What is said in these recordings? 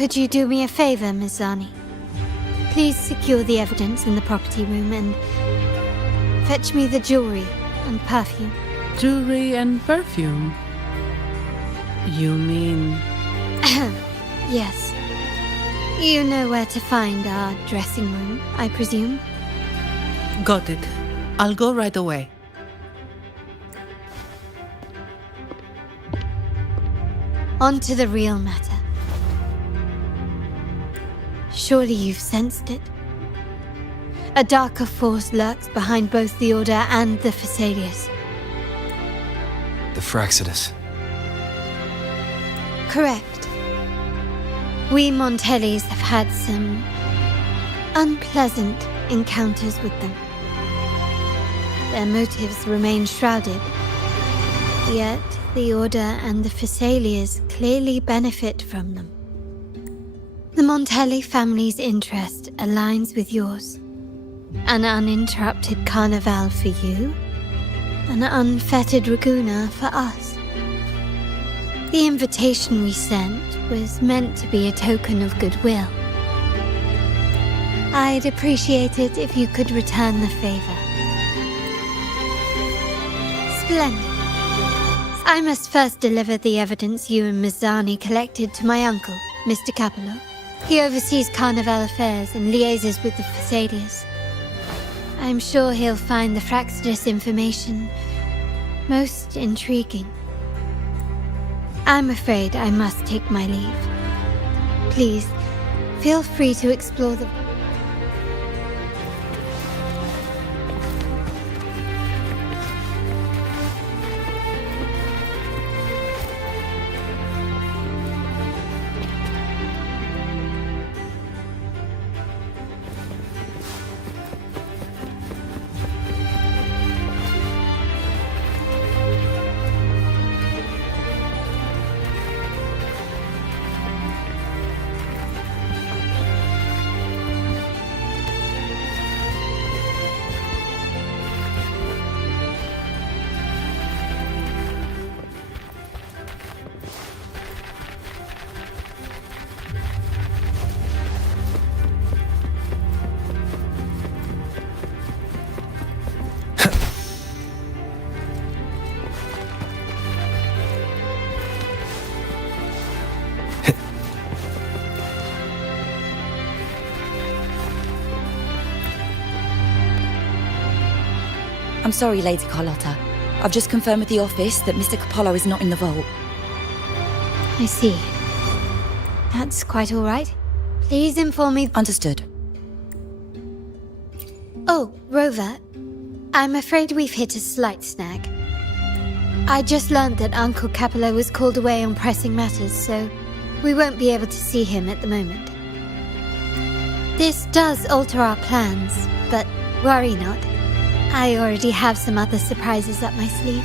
Could you do me a favor, Miss Zani? Please secure the evidence in the property room and fetch me the jewelry and perfume. Jewelry and perfume? You mean... Yes. You know where to find our dressing room, I presume? Got it. I'll go right away. On to the real matter. Surely you've sensed it. A darker force lurks behind both the Order and the Phasaelius. The Fractsidus. Correct. We Montellis have had some unpleasant encounters with them. Their motives remain shrouded. Yet, the Order and the Phasaelius clearly benefit from them. The Montelli family's interest aligns with yours. An uninterrupted carnival for you, an unfettered Raguna for us. The invitation we sent was meant to be a token of goodwill. I'd appreciate it if you could return the favor. Splendid. I must first deliver the evidence you and Miss Zani collected to my uncle, Mr. Capello. He oversees Carnival affairs and liaises with the Phasaelius. I'm sure he'll find the Fractsidus information most intriguing. I'm afraid I must take my leave. Please, feel free to explore the... I'm sorry, Lady Carlotta. I've just confirmed with the office that Mr. Capello is not in the vault. I see. That's quite all right. Please inform me... Understood. Oh, Rover. I'm afraid we've hit a slight snag. I just learned that Uncle Capello was called away on pressing matters, so we won't be able to see him at the moment. This does alter our plans, but worry not. I already have some other surprises up my sleeve.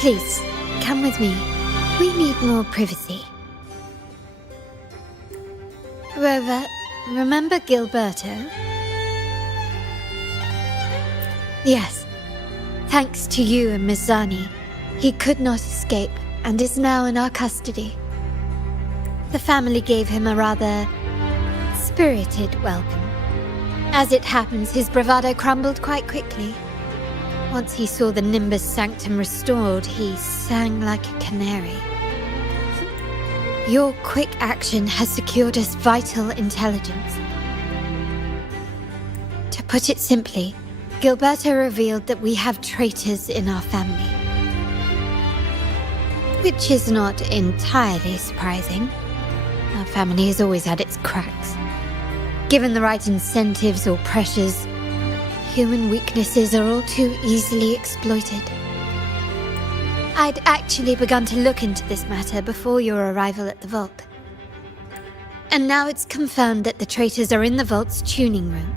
Please, come with me. We need more privacy. Rover, remember Gilberto? Yes. Thanks to you and Miss Zani, he could not escape and is now in our custody. The family gave him a rather spirited welcome. As it happens, his bravado crumbled quite quickly. Once he saw the Nimbus Sanctum restored, he sang like a canary. Your quick action has secured us vital intelligence. To put it simply, Gilberto revealed that we have traitors in our family. Which is not entirely surprising. Our family has always had its cracks. Given the right incentives or pressures, human weaknesses are all too easily exploited. I'd actually begun to look into this matter before your arrival at the vault. And now it's confirmed that the traitors are in the vault's tuning room,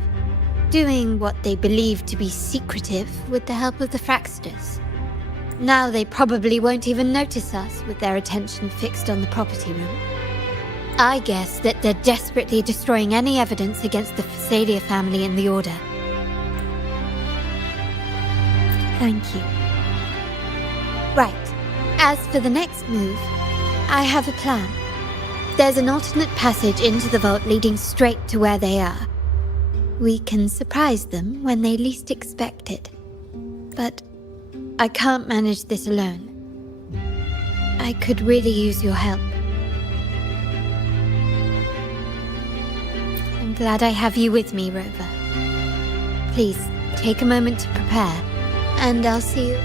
doing what they believe to be secretive with the help of the Fractsidus. Now they probably won't even notice us with their attention fixed on the property room. I guess that they're desperately destroying any evidence against the Phasalia family and the Order. Thank you. Right. As for the next move, I have a plan. there's an alternate passage into the vault leading straight to where they are. We can surprise them when they least expect it. But I can't manage this alone. I could really use your help. I'm glad I have you with me, Rover. Please, take a moment to prepare, and I'll see you.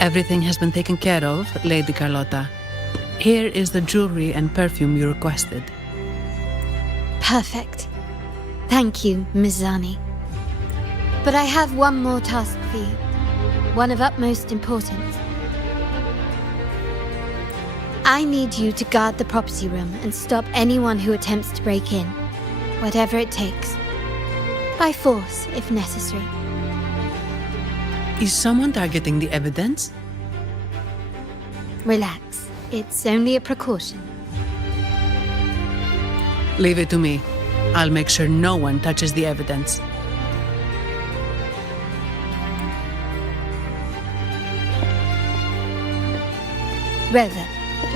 Everything has been taken care of, Lady Carlotta. Here is the jewelry and perfume you requested. Perfect. Thank you, Ms. Zani. But I have one more task for you. One of utmost importance. I need you to guard the property room and stop anyone who attempts to break in. Whatever it takes. By force, if necessary. Is someone targeting the evidence? Relax. It's only a precaution. Leave it to me. I'll make sure no one touches the evidence. Rover,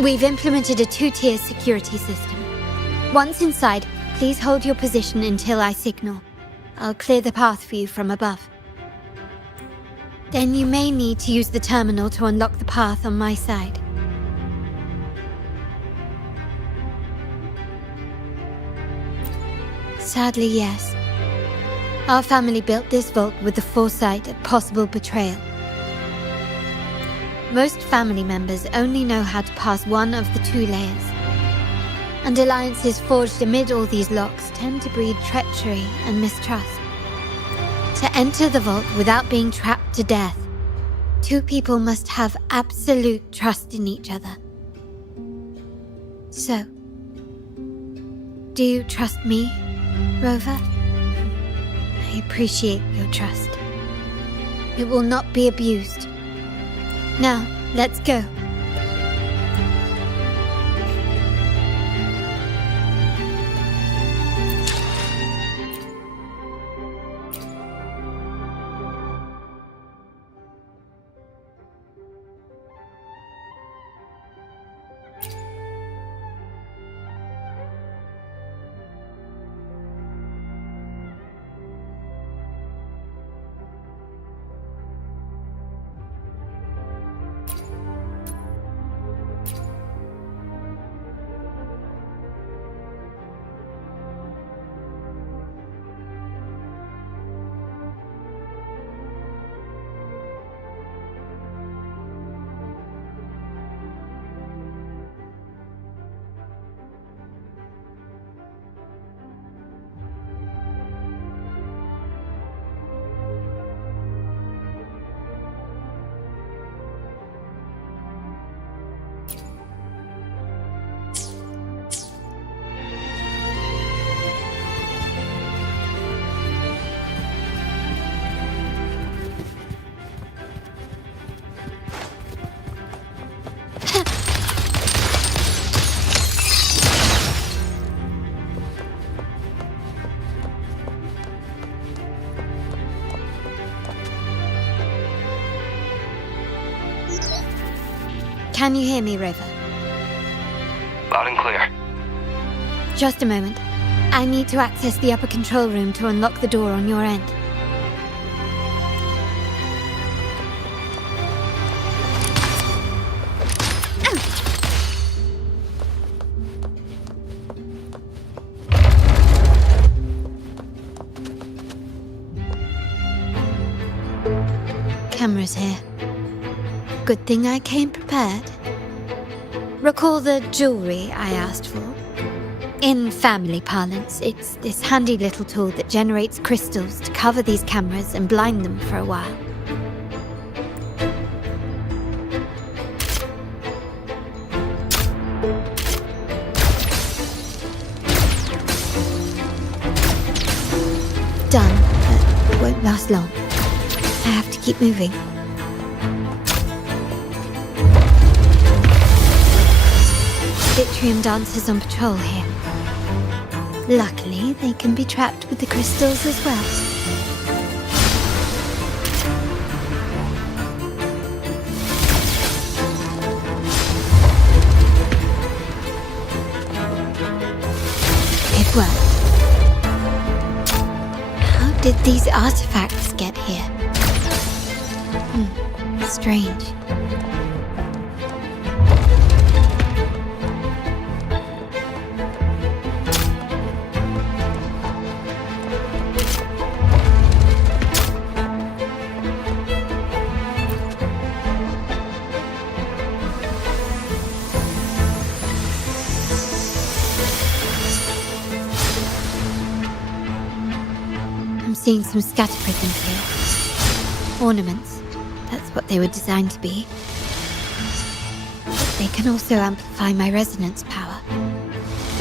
we've implemented a 2-tier security system. Once inside, please hold your position until I signal. I'll clear the path for you from above. Then you may need to use the terminal to unlock the path on my side. Sadly, yes. Our family built this vault with the foresight of possible betrayal. Most family members only know how to pass one of the 2 layers. And alliances forged amid all these locks tend to breed treachery and mistrust. To enter the vault without being trapped to death, 2 people must have absolute trust in each other. So, do you trust me, Rover? I appreciate your trust. It will not be abused. Now, let's go. Can you hear me, Rover? Loud and clear. Just a moment. I need to access the upper control room to unlock the door on your end. Cameras here. Good thing I came prepared. Recall the jewelry I asked for? In family parlance, it's this handy little tool that generates crystals to cover these cameras and blind them for a while. Done, but it won't last long. I have to keep moving. Yttrium dancers on patrol here. Luckily, they can be trapped with the crystals as well. It worked. How did these artifacts get here? Strange. I'm seeing some scatter prisms here. Ornaments. That's what they were designed to be. But they can also amplify my resonance power.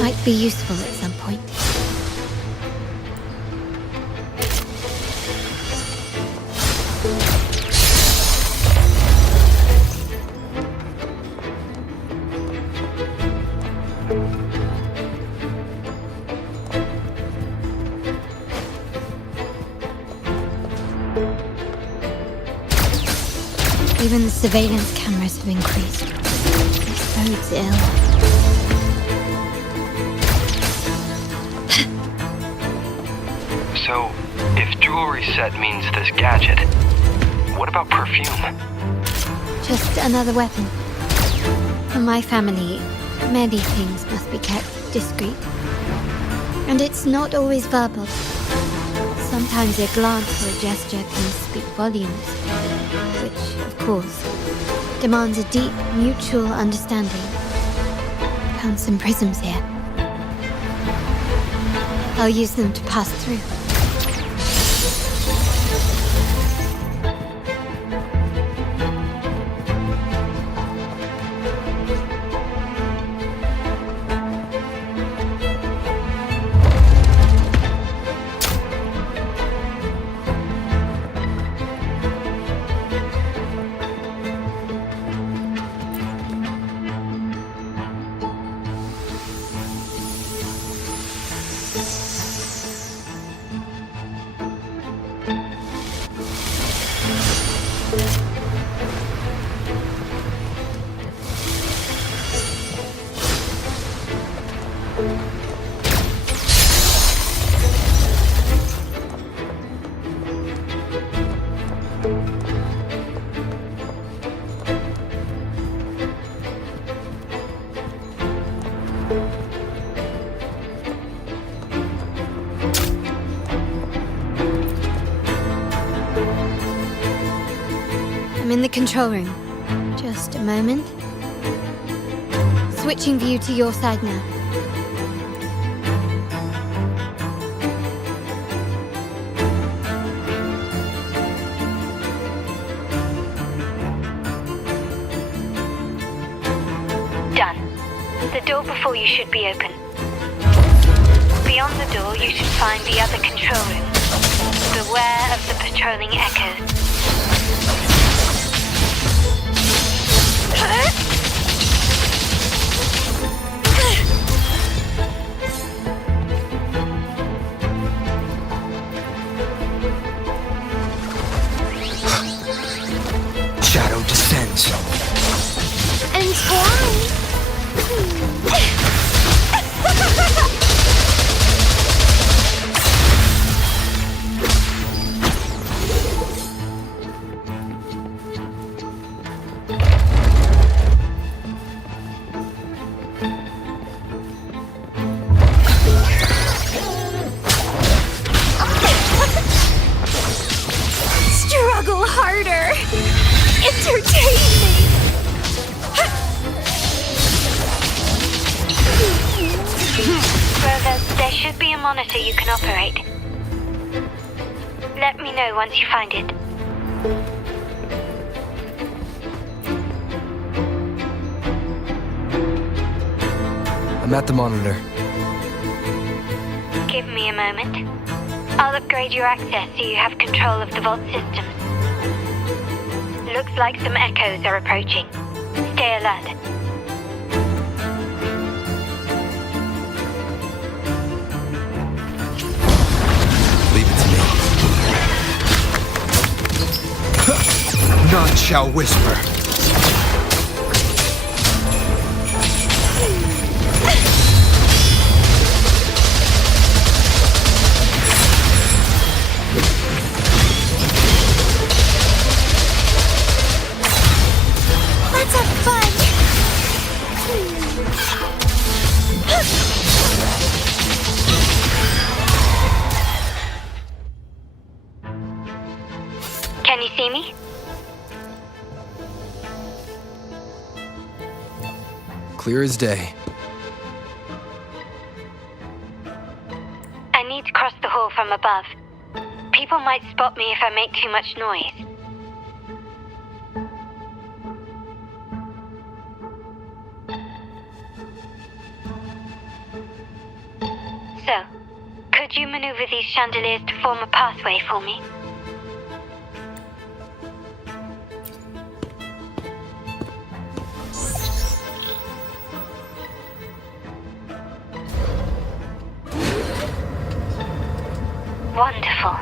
Might be useful at some point. Even the surveillance cameras have increased. This bodes ill. So, if jewelry set means this gadget, what about perfume? Just another weapon. For my family, many things must be kept discreet. And it's not always verbal. Sometimes a glance or a gesture can speak volumes, which, of course, demands a deep mutual understanding. Found some prisms here. I'll use them to pass through. I'm in the control room. Just a moment. Switching view to your side now. Done. The door before you should be open. Beyond the door, you should find the other control room. Beware of the patrolling echoes. Shadow descends. And why? Struggle harder! Entertain me! Rover, there should be a monitor you can operate. Let me know once you find it. I'm at the monitor. Give me a moment. I'll upgrade your access so you have control of the vault systems. Looks like some echoes are approaching. Stay alert. None shall whisper. Let's have fun! Can you see me? Clear as day. I need to cross the hall from above. People might spot me if I make too much noise. So, could you maneuver these chandeliers to form a pathway for me? Wonderful.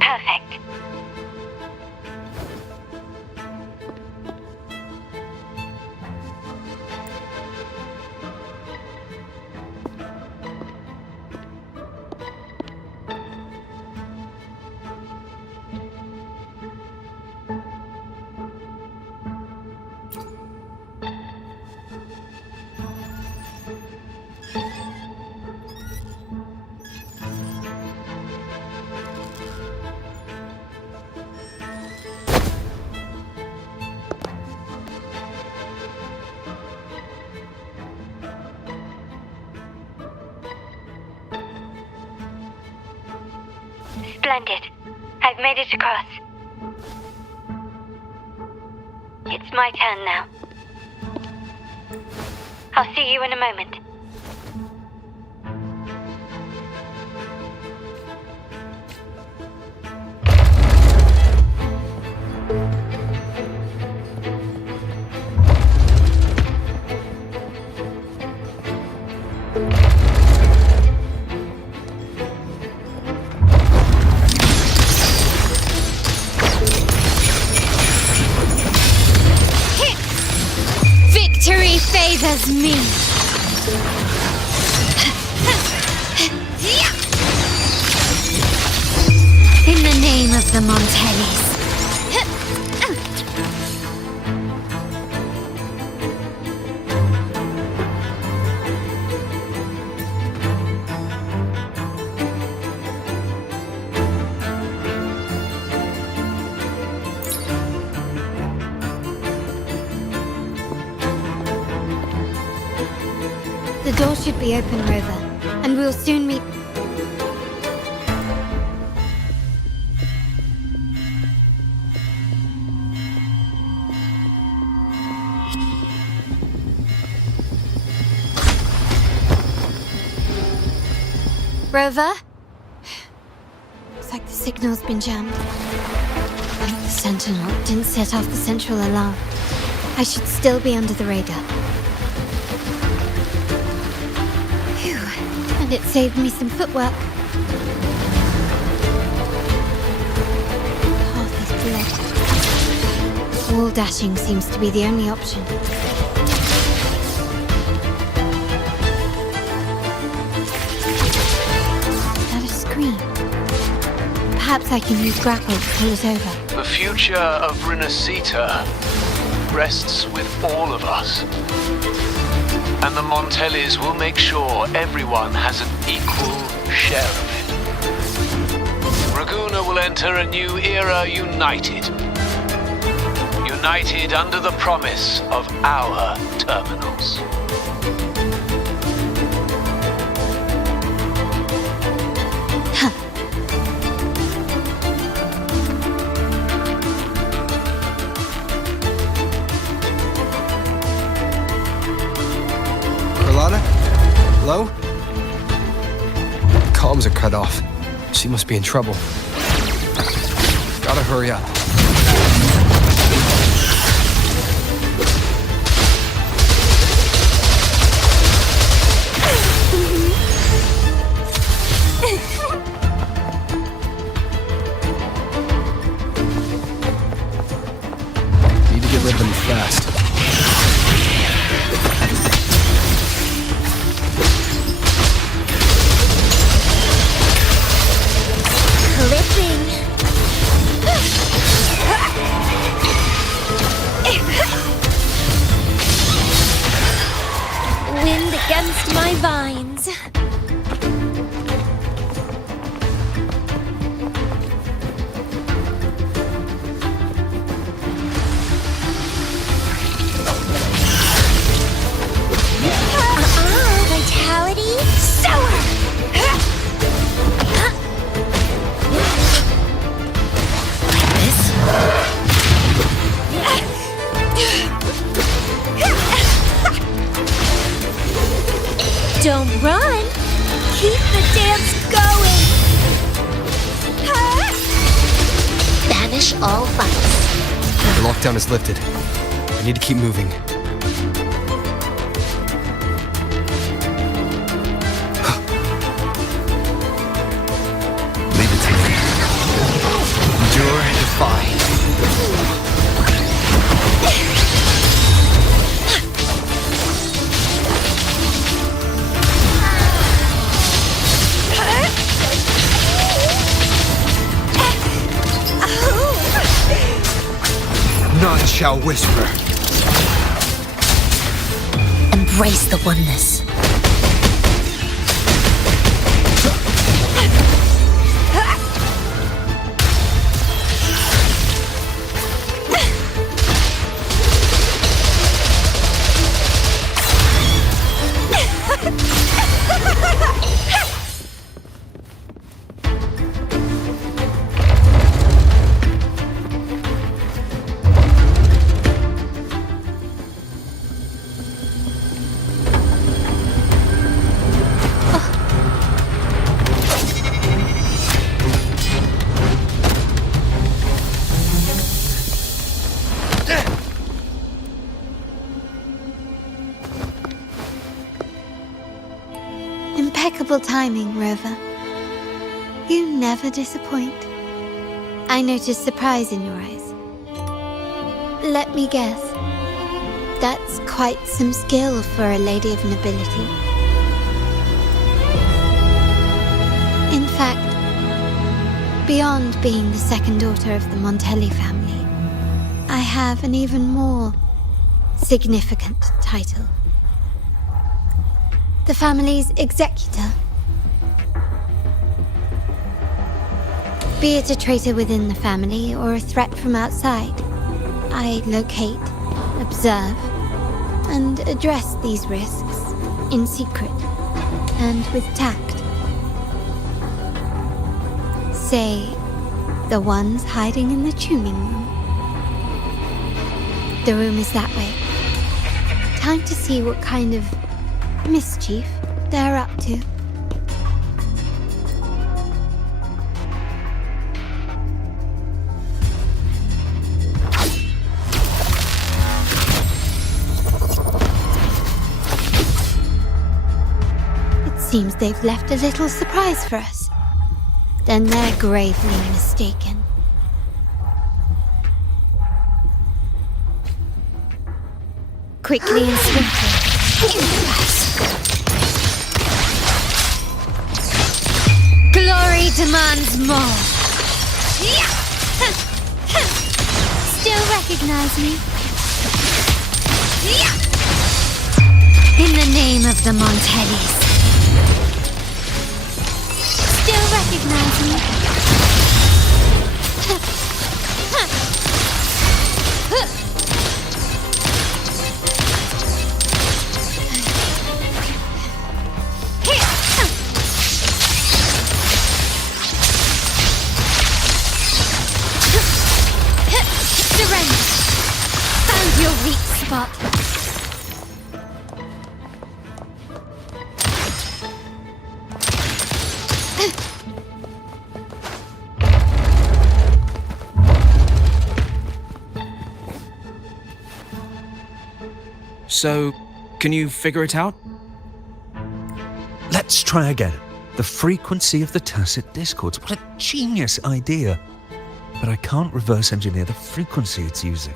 Perfect. Splendid. I've made it across. It's my turn now. I'll see you in a moment. Victory favors me! In the name of the Montellis. The door should be open, Rover, and we'll soon meet. Rover? Looks like the signal's been jammed. The Sentinel didn't set off the central alarm. I should still be under the radar. Phew, and it saved me some footwork. Path is blocked. Wall dashing seems to be the only option. Is that a screen? Perhaps I can use grapple to pull it over. The future of Renascita rests with all of us. And the Montellis will make sure everyone has an equal share of it. Raguna will enter a new era united. United under the promise of our terminals. cut off. She must be in trouble. Gotta hurry up. Need to get rid of them fast. Clipping. Wind against my vines. Vitality sour. Don't run! Keep the dance going! Banish all fights. The lockdown is lifted. I need to keep moving. Leave it to me. Endure and defy. None shall whisper. Embrace the oneness. Impeccable timing, Rover. You never disappoint. I notice surprise in your eyes. Let me guess. That's quite some skill for a lady of nobility. In fact, beyond being the second daughter of the Montelli family, I have an even more significant title. The family's executor. Be it a traitor within the family or a threat from outside, I locate, observe, and address these risks in secret and with tact. Say, the ones hiding in the tuning room. The room is that way. Time to see what kind of mischief they're up to. It seems they've left a little surprise for us. Then they're gravely mistaken. Quickly and swiftly. Glory demands more. Still recognize me? In the name of the Montellis. Still recognize me? Surrender. Found your weak spot. So, can you figure it out? Let's try again. The frequency of the tacit discords. What a genius idea. But I can't reverse engineer the frequency it's using.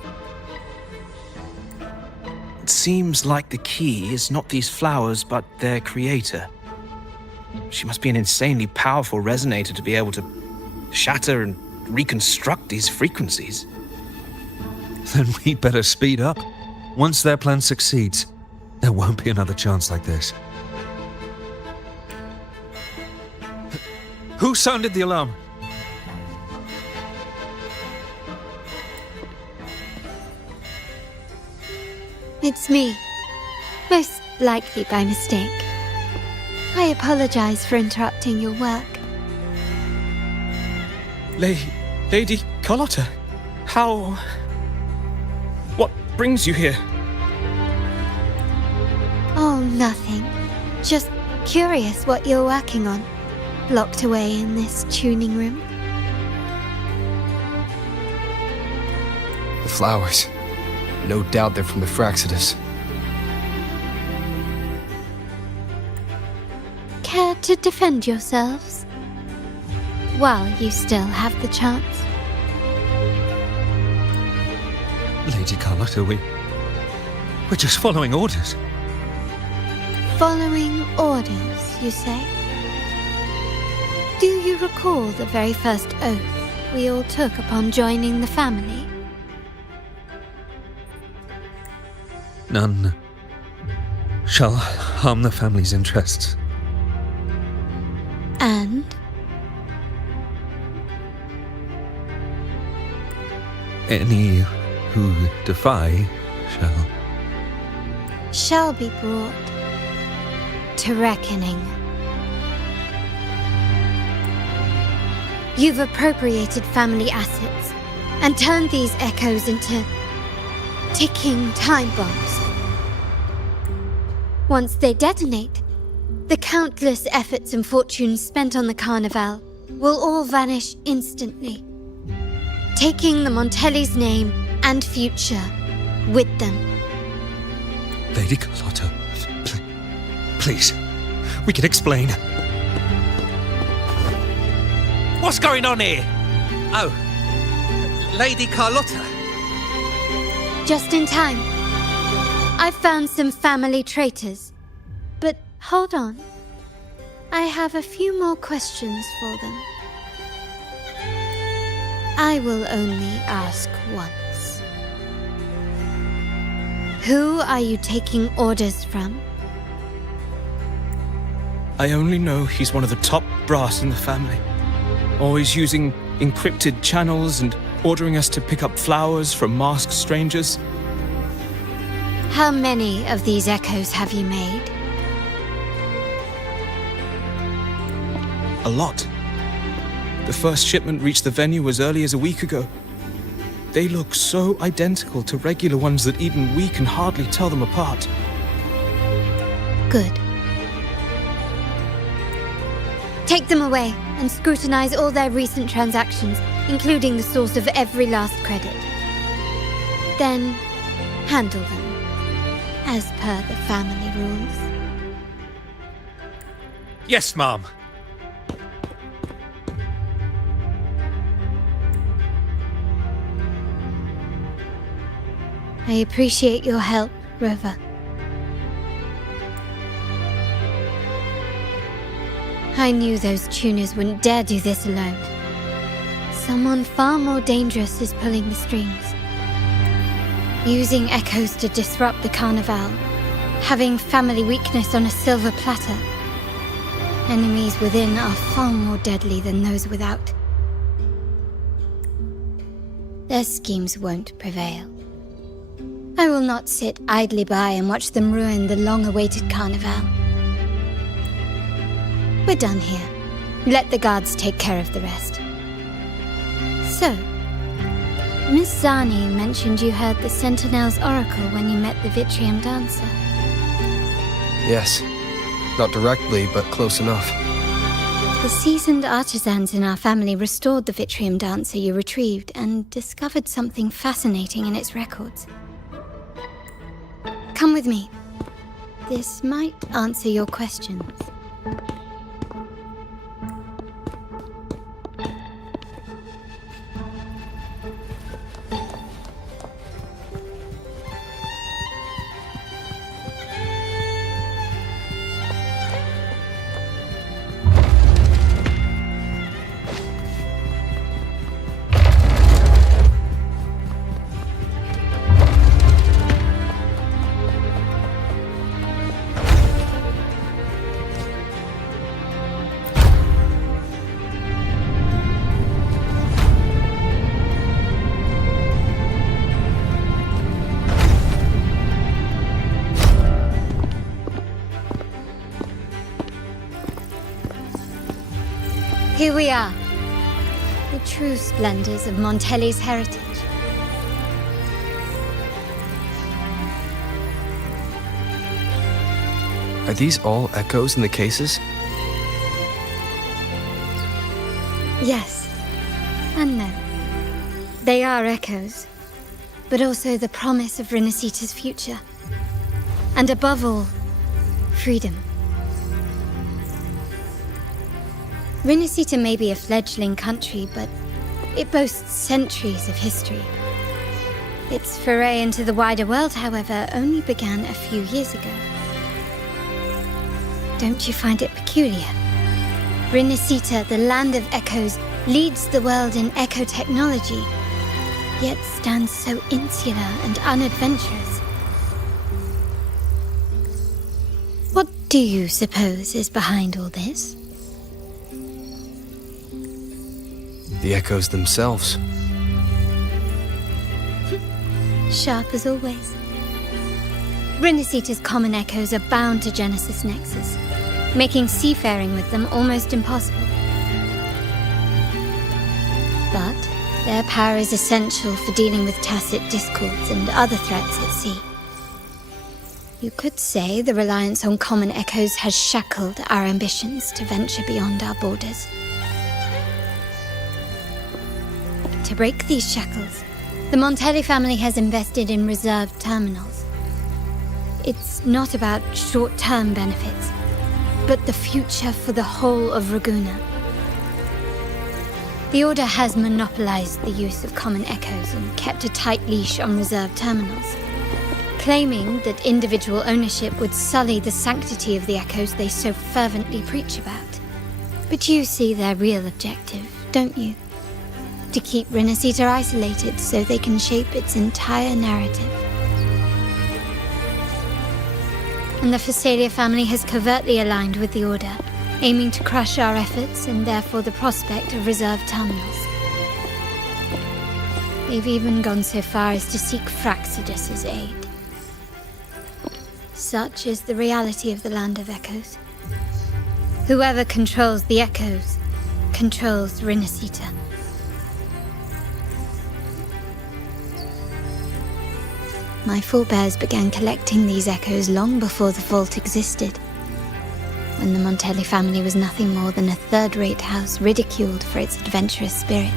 It seems like the key is not these flowers, but their creator. She must be an insanely powerful resonator to be able to shatter and reconstruct these frequencies. Then we'd better speed up. Once their plan succeeds, there won't be another chance like this. Who sounded the alarm? It's me. Most likely by mistake. I apologize for interrupting your work. Lady Carlotta, how... What brings you here? Oh, nothing. Just curious what you're working on. Locked away in this tuning room. The flowers. No doubt they're from the Fraxitus. Care to defend yourselves? While you still have the chance. Lady Carlotta, we're just following orders. Following orders, you say? Do you recall the very first oath we all took upon joining the family? None shall harm the family's interests. And? Any who defy shall be brought to reckoning. You've appropriated family assets and turned these echoes into ticking time bombs. Once they detonate, the countless efforts and fortunes spent on the Carnival will all vanish instantly, taking the Montelli's name and future with them. Lady Carlotta, please, we can explain. What's going on here? Oh, Lady Carlotta. Just in time. I found some family traitors. But hold on. I have a few more questions for them. I will only ask once. Who are you taking orders from? I only know he's one of the top brass in the family. Always using encrypted channels and ordering us to pick up flowers from masked strangers. How many of these echoes have you made? A lot. The first shipment reached the venue as early as a week ago. They look so identical to regular ones that even we can hardly tell them apart. Good. Take them away and scrutinize all their recent transactions, including the source of every last credit. Then, handle them, as per the family rules. Yes, Mom. I appreciate your help, Rover. I knew those tuners wouldn't dare do this alone. Someone far more dangerous is pulling the strings. Using echoes to disrupt the Carnival. Having family weakness on a silver platter. Enemies within are far more deadly than those without. Their schemes won't prevail. I will not sit idly by and watch them ruin the long-awaited Carnival. We're done here. Let the guards take care of the rest. So, Miss Zani mentioned you heard the Sentinel's oracle when you met the Vitrium Dancer. Yes. Not directly, but close enough. The seasoned artisans in our family restored the Vitrium Dancer you retrieved and discovered something fascinating in its records. Come with me. This might answer your questions. Here we are, the true splendors of Montelli's heritage. Are these all echoes in the cases? Yes, and no. They are echoes, but also the promise of Rinascita's future. And above all, freedom. Rinascita may be a fledgling country, but it boasts centuries of history. Its foray into the wider world, however, only began a few years ago. Don't you find it peculiar? Rinascita, the land of echoes, leads the world in echo technology, yet stands so insular and unadventurous. What do you suppose is behind all this? The echoes themselves. Sharp as always. Rinascita's common echoes are bound to Genesis Nexus, making seafaring with them almost impossible. But their power is essential for dealing with tacit discords and other threats at sea. You could say the reliance on common echoes has shackled our ambitions to venture beyond our borders. To break these shackles, the Montelli family has invested in reserved terminals. It's not about short-term benefits, but the future for the whole of Ragusa. The Order has monopolized the use of common echoes and kept a tight leash on reserved terminals, claiming that individual ownership would sully the sanctity of the echoes they so fervently preach about. But you see their real objective, don't you? To keep Rinascita isolated so they can shape its entire narrative. And the Phasalia family has covertly aligned with the Order, aiming to crush our efforts and therefore the prospect of reserved terminals. They've even gone so far as to seek Fraxidus's aid. Such is the reality of the Land of Echoes. Whoever controls the Echoes controls Rinascita. My forebears began collecting these echoes long before the vault existed, when the Montelli family was nothing more than a third-rate house ridiculed for its adventurous spirit.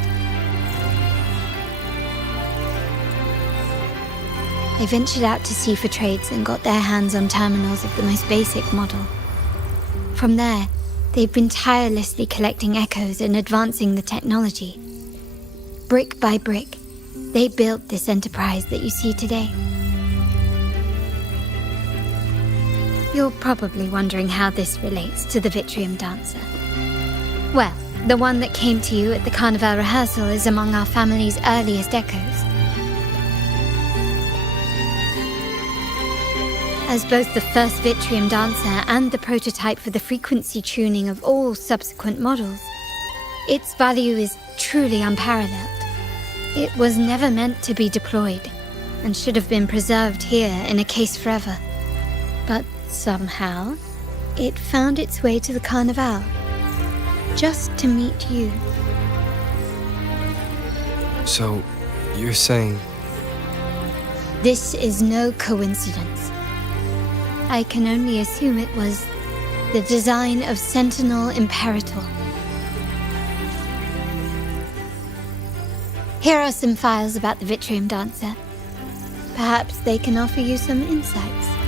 They ventured out to sea for trades and got their hands on terminals of the most basic model. From there, they've been tirelessly collecting echoes and advancing the technology. Brick by brick, they built this enterprise that you see today. You're probably wondering how this relates to the Vitrium Dancer. Well, the one that came to you at the Carnival rehearsal is among our family's earliest echoes. As both the first Vitrium Dancer and the prototype for the frequency tuning of all subsequent models, its value is truly unparalleled. It was never meant to be deployed, and should have been preserved here in a case forever. But somehow, it found its way to the Carnival, just to meet you. So, you're saying... This is no coincidence. I can only assume it was the design of Sentinel Imperator. Here are some files about the Vitrium Dancer. Perhaps they can offer you some insights.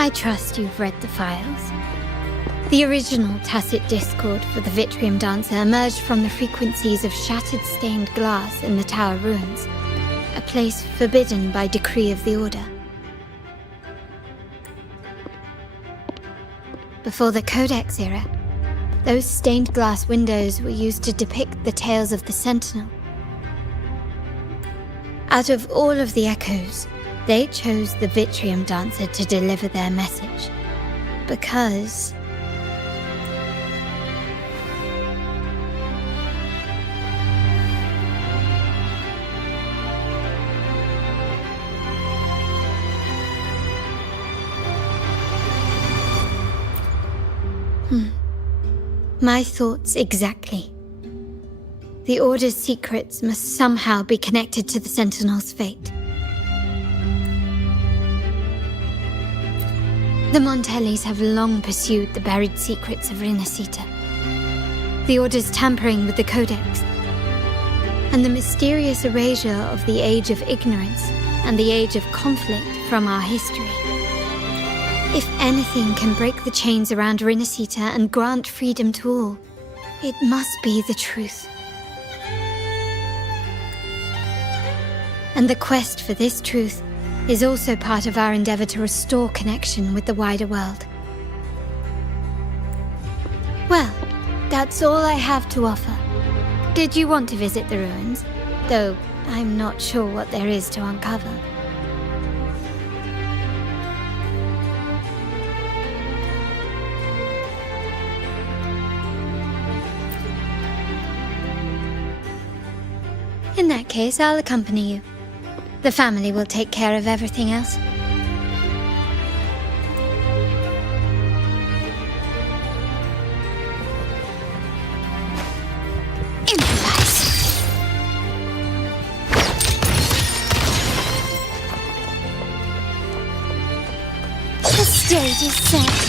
I trust you've read the files. The original tacit discord for the Vitrium Dancer emerged from the frequencies of shattered stained glass in the tower ruins, a place forbidden by decree of the Order. Before the Codex era, those stained glass windows were used to depict the tales of the Sentinel. Out of all of the echoes, they chose the Vitrium Dancer to deliver their message. Because... My thoughts exactly. The Order's secrets must somehow be connected to the Sentinel's fate. The Montellis have long pursued the buried secrets of Rinascita. The Order's tampering with the Codex, and the mysterious erasure of the Age of Ignorance and the Age of Conflict from our history. If anything can break the chains around Rinascita and grant freedom to all, it must be the truth. And the quest for this truth is also part of our endeavor to restore connection with the wider world. Well, that's all I have to offer. Did you want to visit the ruins? Though I'm not sure what there is to uncover. In that case, I'll accompany you. The family will take care of everything else. Improvise. The stage is set.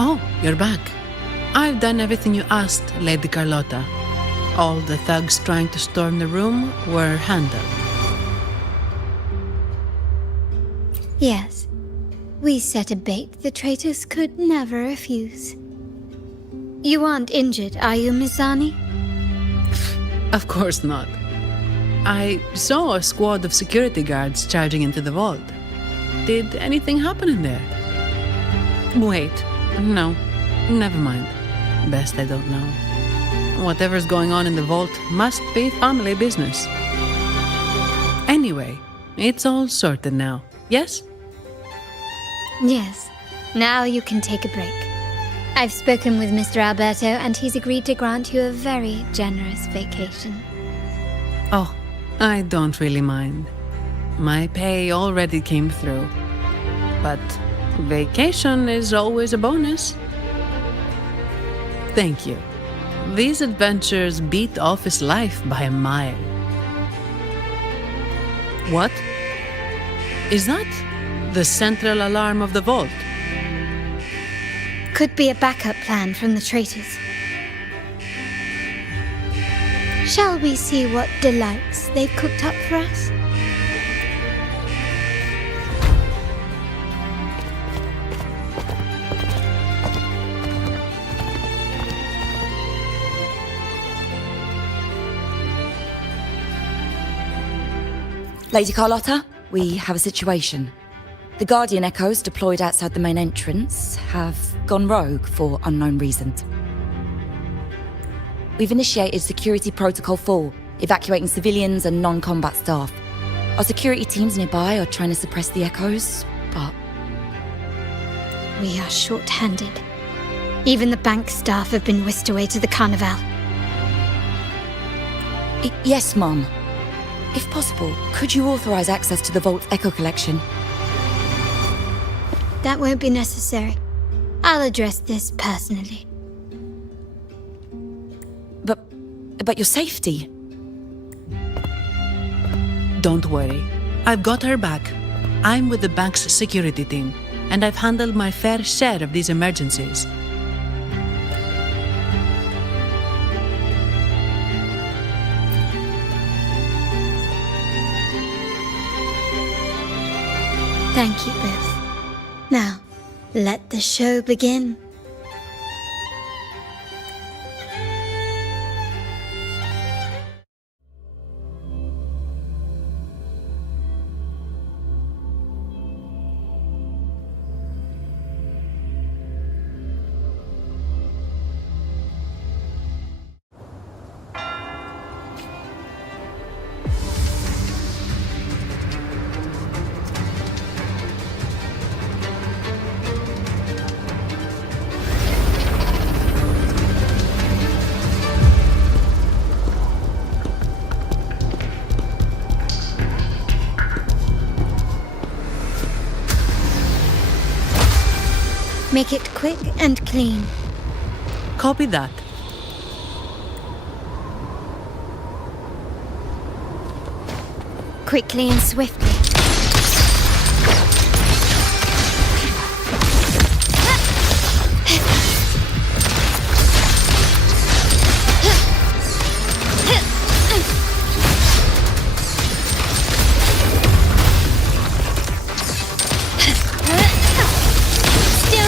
Oh, you're back. I've done everything you asked, Lady Carlotta. All the thugs trying to storm the room were handled. Yes. We set a bait the traitors could never refuse. You aren't injured, are you, Mizani? Of course not. I saw a squad of security guards charging into the vault. Did anything happen in there? Wait, no, never mind. Best I don't know. Whatever's going on in the vault must be family business. Anyway, it's all sorted now, yes? Yes. Now you can take a break. I've spoken with Mr. Alberto, and he's agreed to grant you a very generous vacation. Oh, I don't really mind. My pay already came through. But vacation is always a bonus. Thank you. These adventures beat office life by a mile. What? Is that the central alarm of the vault? Could be a backup plan from the traitors. Shall we see what delights they've cooked up for us? Lady Carlotta, we have a situation. The Guardian Echoes deployed outside the main entrance have gone rogue for unknown reasons. We've initiated Security Protocol 4, evacuating civilians and non-combat staff. Our security teams nearby are trying to suppress the Echoes, but... We are short-handed. Even the bank staff have been whisked away to the Carnival. Yes, Mum. If possible, could you authorize access to the Vault's Echo Collection? That won't be necessary. I'll address this personally. about your safety. Don't worry. I've got her back. I'm with the bank's security team, and I've handled my fair share of these emergencies. Thank you both. Now, let the show begin. Make it quick and clean. Copy that. Quickly and swiftly.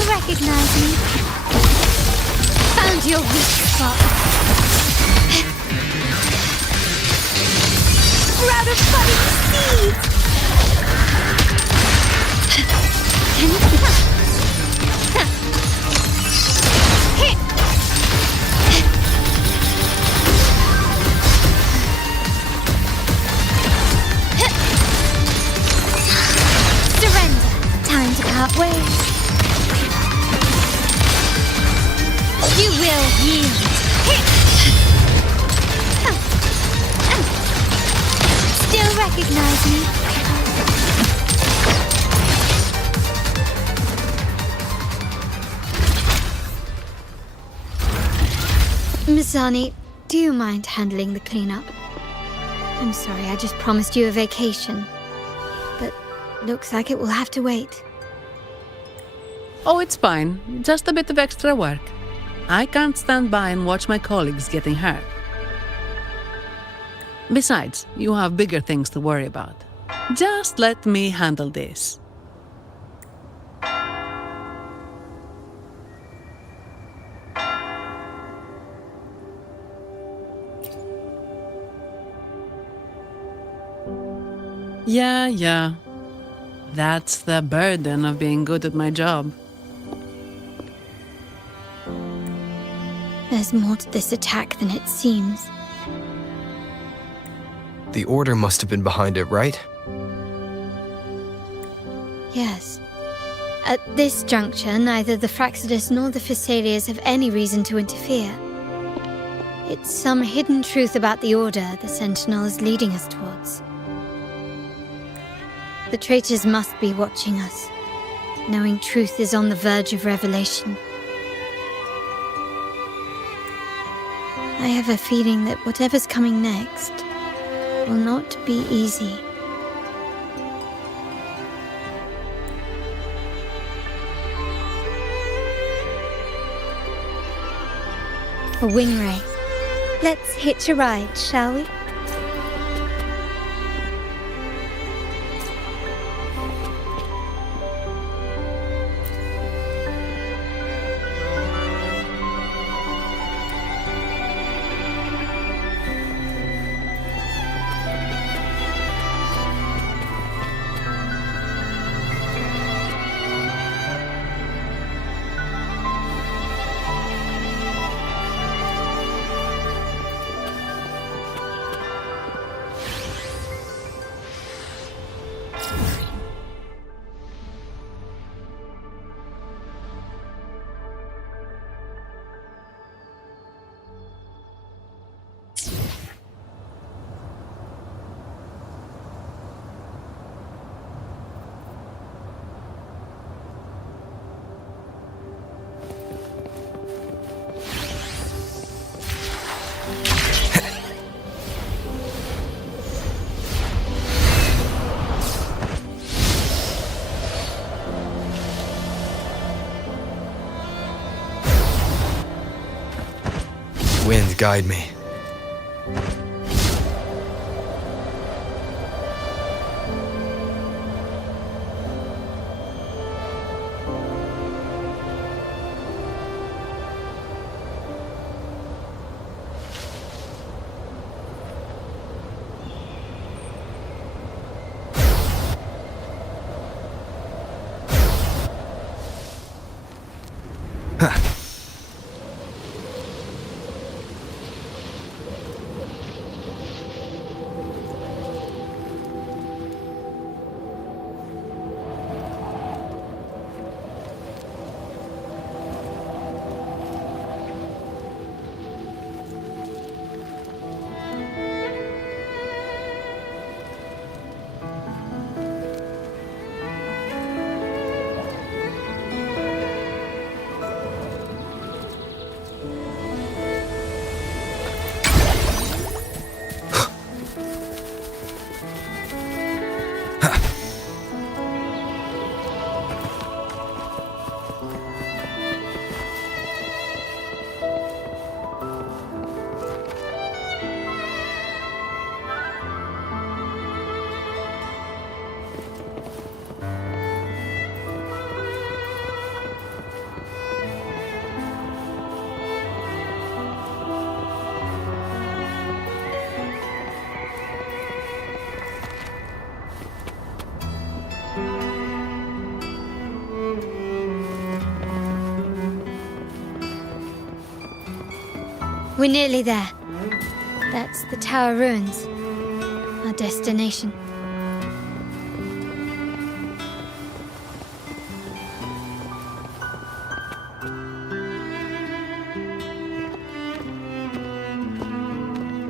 Recognize me. Found your weak spot. Sprout of budding seeds. Surrender. Time to part ways. You will yield. Still recognize me? Misani, do you mind handling the cleanup? I'm sorry, I just promised you a vacation. But looks like it will have to wait. Oh, it's fine. Just a bit of extra work. I can't stand by and watch my colleagues getting hurt. Besides, you have bigger things to worry about. Just let me handle this. Yeah. That's the burden of being good at my job. There's more to this attack than it seems. The Order must have been behind it, right? Yes. At this juncture, neither the Fraxidus nor the Phassalias have any reason to interfere. It's some hidden truth about the Order the Sentinel is leading us towards. The traitors must be watching us, knowing truth is on the verge of revelation. I have a feeling that whatever's coming next will not be easy. A wing ray. Let's hitch a ride, shall we? guide me. We're nearly there. That's the tower ruins. Our destination.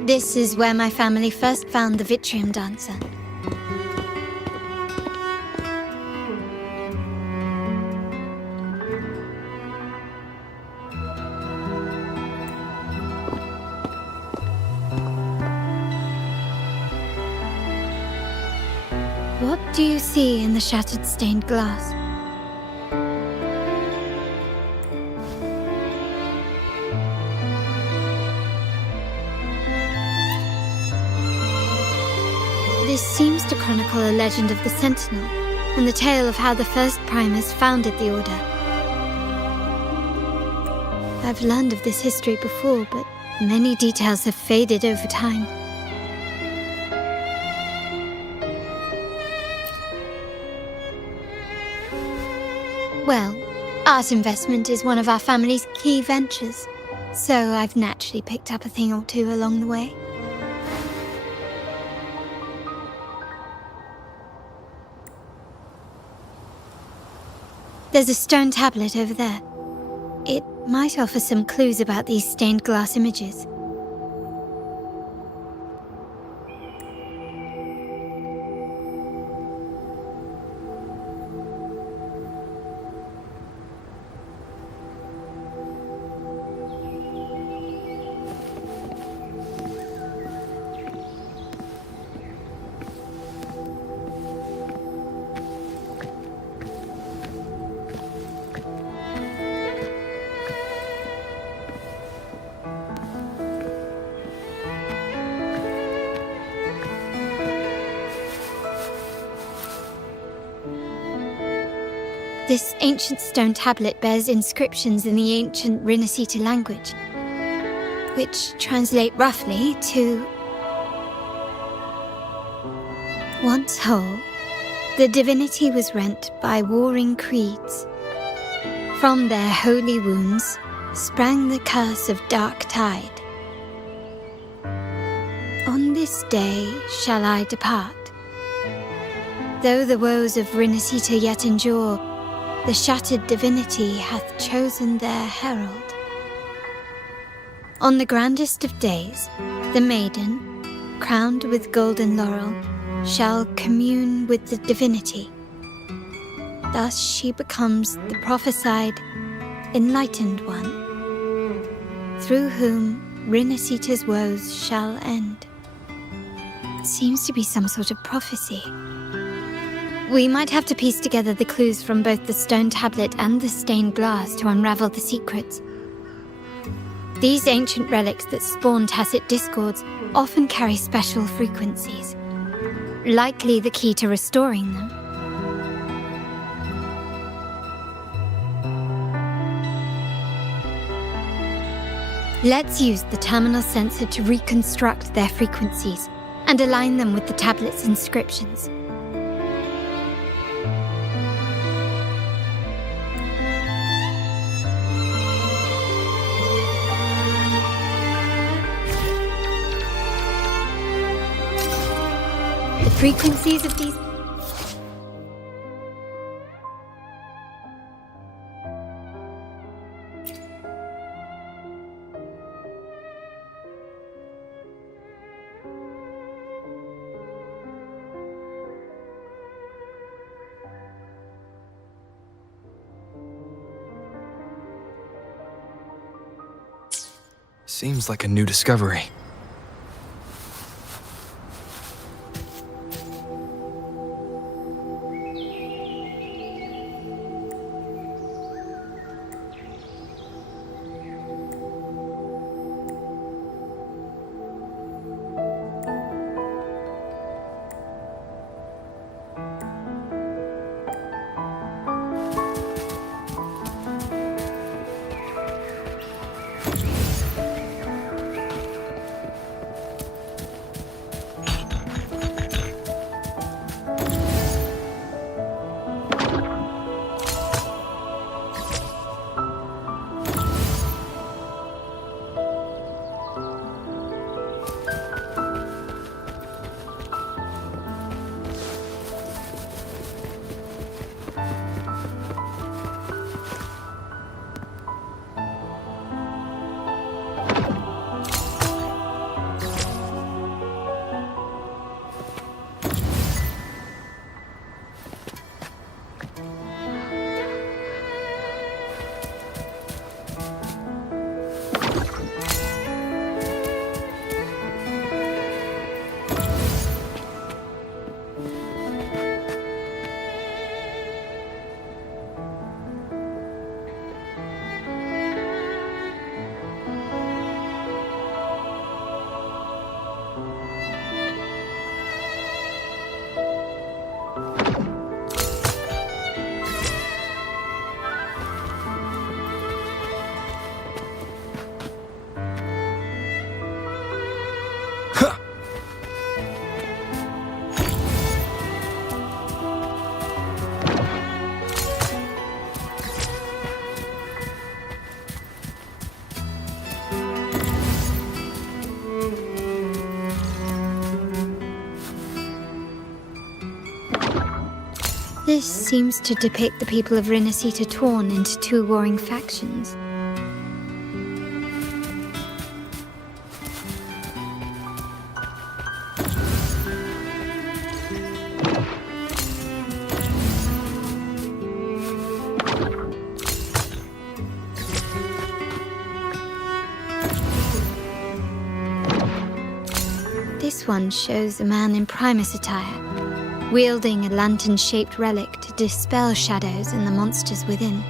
This is where my family first found the Vitrium dancer. What do you see in the shattered stained glass? This seems to chronicle a legend of the Sentinel, and the tale of how the first Primus founded the Order. I've learned of this history before, but many details have faded over time. Well, art investment is one of our family's key ventures, so I've naturally picked up a thing or two along the way. There's a stone tablet over there. It might offer some clues about these stained glass images. This ancient stone tablet bears inscriptions in the ancient RinascitaII language, which translate roughly to... Once whole, the divinity was rent by warring creeds. From their holy wounds sprang the curse of dark tide. On this day shall I depart. Though the woes of Rinascita yet endure, the shattered divinity hath chosen their herald. On the grandest of days, the maiden, crowned with golden laurel, shall commune with the divinity. Thus she becomes the prophesied, enlightened one, through whom Rinascita's woes shall end. It seems to be some sort of prophecy. We might have to piece together the clues from both the stone tablet and the stained glass to unravel the secrets. These ancient relics that spawn tacit discords often carry special frequencies, likely the key to restoring them. Let's use the terminal sensor to reconstruct their frequencies and align them with the tablet's inscriptions. The frequencies of these... Seems like a new discovery. This seems to depict the people of Renascita torn into two warring factions. This one shows a man in Primus attire, wielding a lantern-shaped relic to dispel shadows and the monsters within.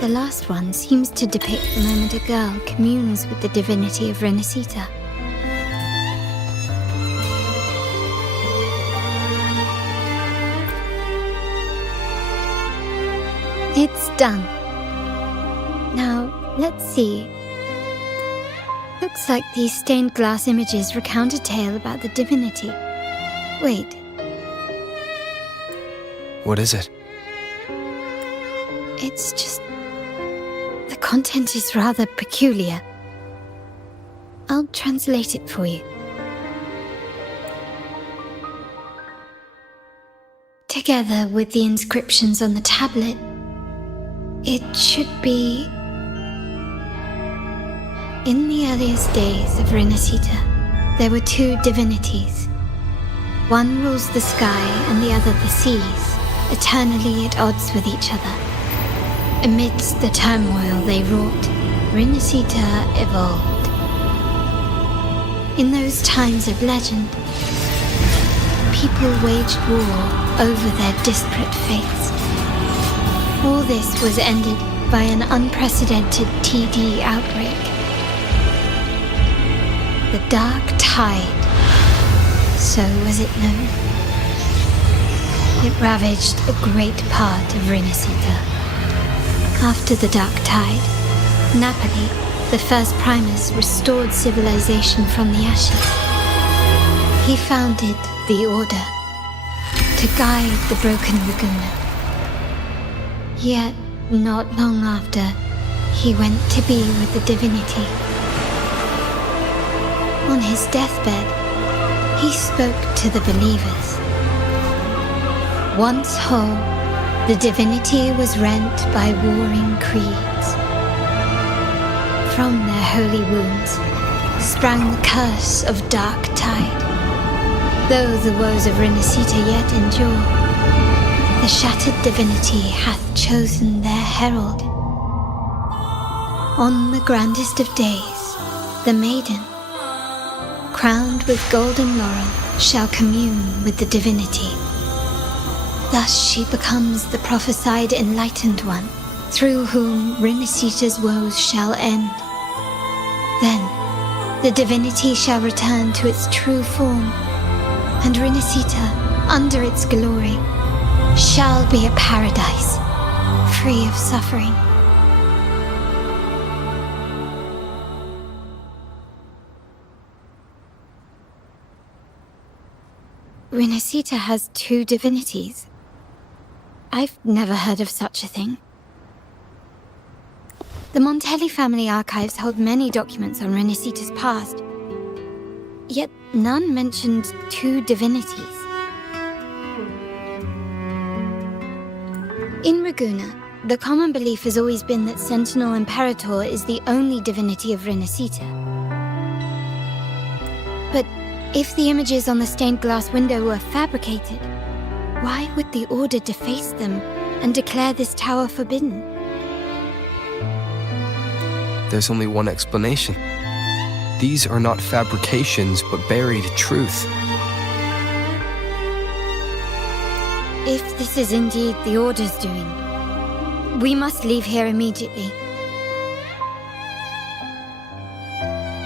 The last one seems to depict the moment a girl communes with the divinity of Renascita. It's done. Now, let's see. Looks like these stained glass images recount a tale about the divinity. Wait. What is it? It's just... the content is rather peculiar. I'll translate it for you. Together with the inscriptions on the tablet, it should be... In the earliest days of Renascita, there were two divinities. One rules the sky and the other the seas, eternally at odds with each other. Amidst the turmoil they wrought, Renascita evolved. In those times of legend, people waged war over their disparate fates. All this was ended by an unprecedented TD outbreak. The Dark Tide, so was it known. It ravaged a great part of Renascita. After the Dark Tide, Napoli, the first Primus, restored civilization from the ashes. He founded the Order to guide the broken Laguna. Yet, not long after, he went to be with the Divinity. On his deathbed, he spoke to the believers. Once whole, the Divinity was rent by warring creeds. From their holy wounds sprang the curse of Dark Tide. Though the woes of Renascita yet endure, the shattered Divinity hath chosen their herald. On the grandest of days, the maiden, crowned with golden laurel, shall commune with the Divinity. Thus she becomes the prophesied enlightened one, through whom Renascita's woes shall end. Then, the Divinity shall return to its true form, and Renascita, under its glory, shall be a paradise, free of suffering. Renascita has two divinities. I've never heard of such a thing. The Montelli family archives hold many documents on Renascita's past, yet none mentioned two divinities. In Ragusa, the common belief has always been that Sentinel Imperator is the only divinity of Renascita. But if the images on the stained glass window were fabricated, why would the Order deface them and declare this tower forbidden? There's only one explanation. These are not fabrications, but buried truth. If this is indeed the Order's doing, we must leave here immediately.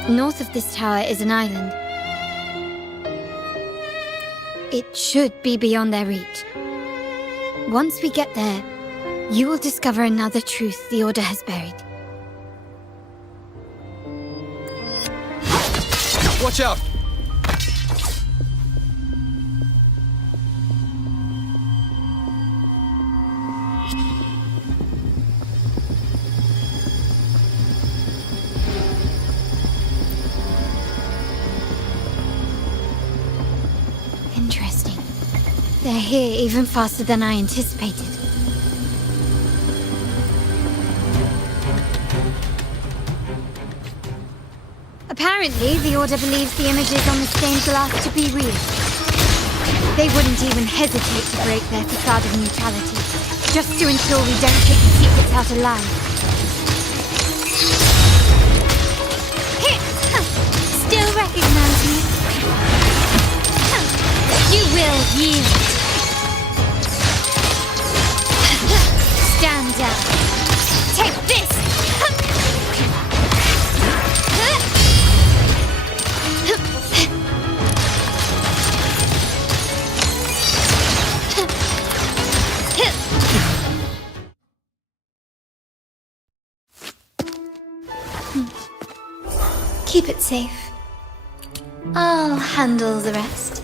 North of this tower is an island. It should be beyond their reach. Once we get there, you will discover another truth the Order has buried. Watch out! Interesting. They're here even faster than I anticipated. Apparently, the Order believes the images on the stained glass to be real. They wouldn't even hesitate to break their facade of neutrality, just to ensure we don't take the secrets out alive. Still recognize me? You will yield. Stand down. Take this! Keep it safe. I'll handle the rest.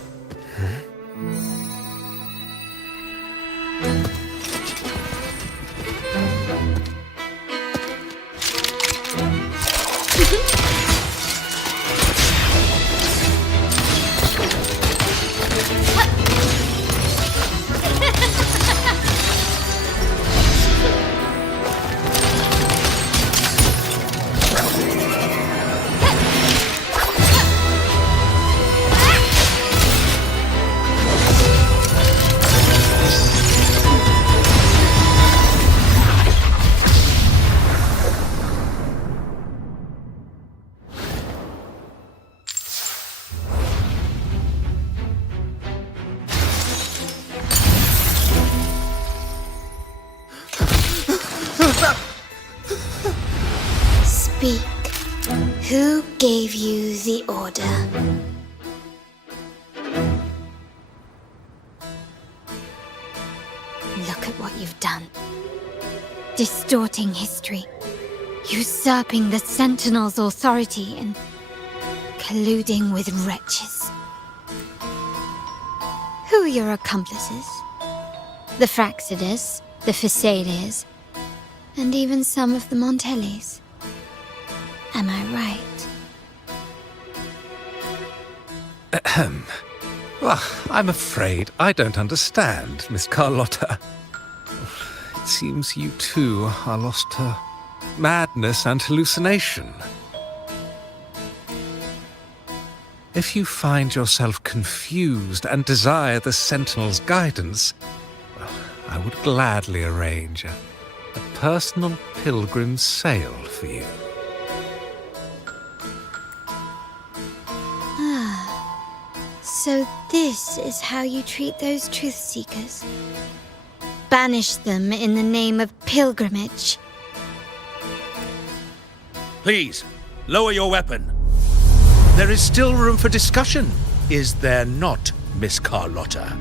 Speak. Who gave you the order? Look at what you've done. Distorting history, usurping the Sentinel's authority, and colluding with wretches. Who are your accomplices? The Fraxidus, the Phisalias, and even some of the Montellis. Am I right? Ahem. Well, I'm afraid I don't understand, Miss Carlotta. It seems you too are lost to madness and hallucination. If you find yourself confused and desire the Sentinel's guidance, well, I would gladly arrange a personal pilgrim sail for you. So this is how you treat those truth seekers? Banish them in the name of pilgrimage? Please, lower your weapon. There is still room for discussion, is there not, Miss Carlotta?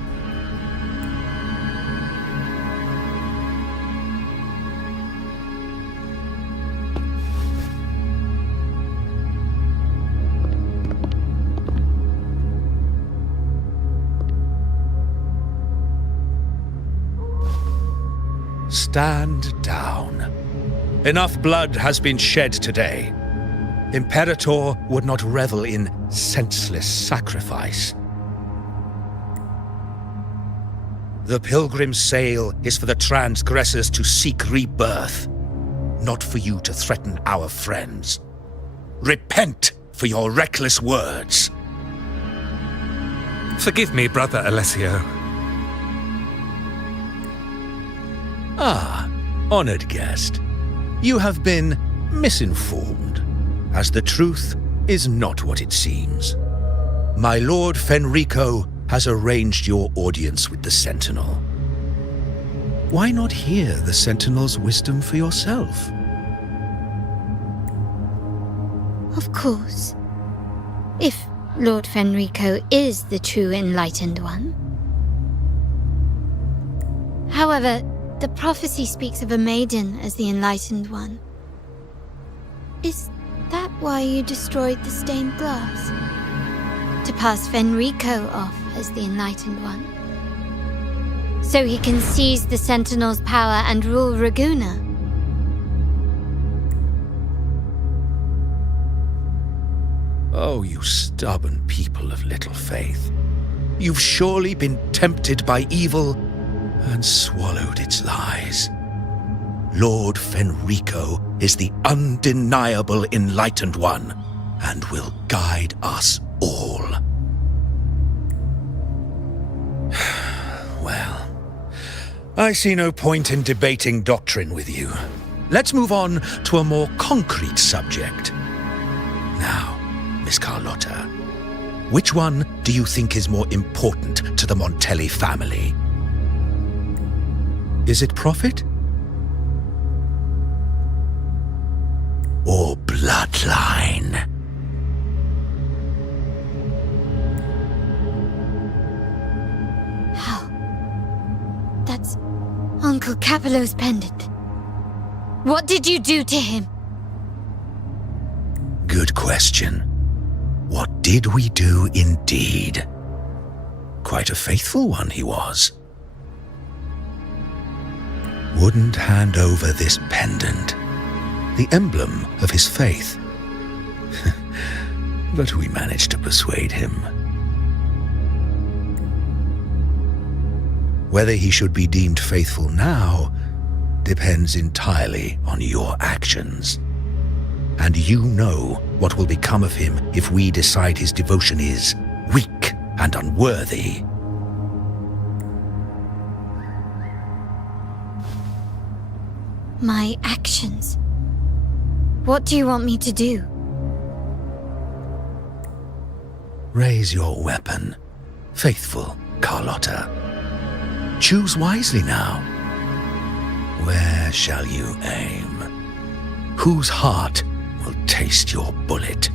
Stand down. Enough blood has been shed today. Imperator would not revel in senseless sacrifice. The pilgrim's sail is for the transgressors to seek rebirth, not for you to threaten our friends. Repent for your reckless words. Forgive me, Brother Alessio. Ah, honored guest. You have been misinformed, as the truth is not what it seems. My Lord Fenrico has arranged your audience with the Sentinel. Why not hear the Sentinel's wisdom for yourself? Of course. If Lord Fenrico is the true enlightened one. However, the prophecy speaks of a maiden as the enlightened one. Is that why you destroyed the stained glass? To pass Fenrico off as the enlightened one? So he can seize the Sentinel's power and rule Raguna? Oh, you stubborn people of little faith. You've surely been tempted by evil and swallowed its lies. Lord Fenrico is the undeniable enlightened one, and will guide us all. Well, I see no point in debating doctrine with you. Let's move on to a more concrete subject. Now, Miss Carlotta, which one do you think is more important to the Montelli family? Is it profit? Or bloodline? How? That's Uncle Capello's pendant. What did you do to him? Good question. What did we do indeed? Quite a faithful one he was. Wouldn't hand over this pendant, the emblem of his faith. But we managed to persuade him. Whether he should be deemed faithful now depends entirely on your actions. And you know what will become of him if we decide his devotion is weak and unworthy. My actions? What do you want me to do? Raise your weapon, faithful Carlotta. Choose wisely now. Where shall you aim? Whose heart will taste your bullet.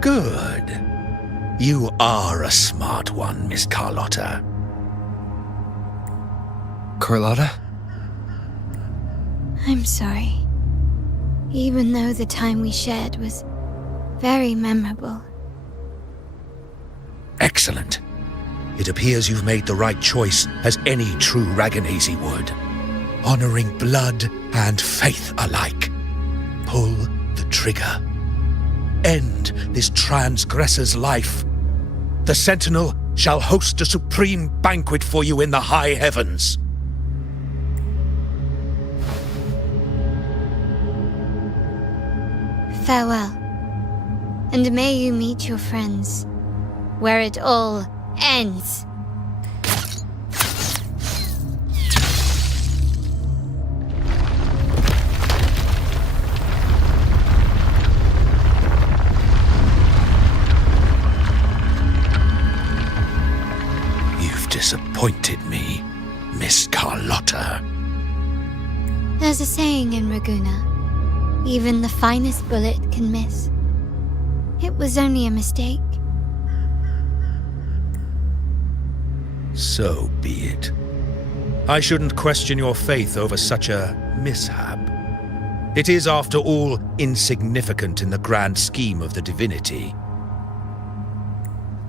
Good. You are a smart one, Miss Carlotta. Carlotta? I'm sorry. Even though the time we shared was very memorable. Excellent. It appears you've made the right choice, as any true Raganazi would. Honoring blood and faith alike. Pull the trigger. End this transgressor's life. The Sentinel shall host a supreme banquet for you in the high heavens. Farewell. And may you meet your friends, where it all ends. You've disappointed me, Miss Carlotta. There's a saying in Raguna, even the finest bullet can miss. It was only a mistake. So be it. I shouldn't question your faith over such a mishap. It is, after all, insignificant in the grand scheme of the Divinity.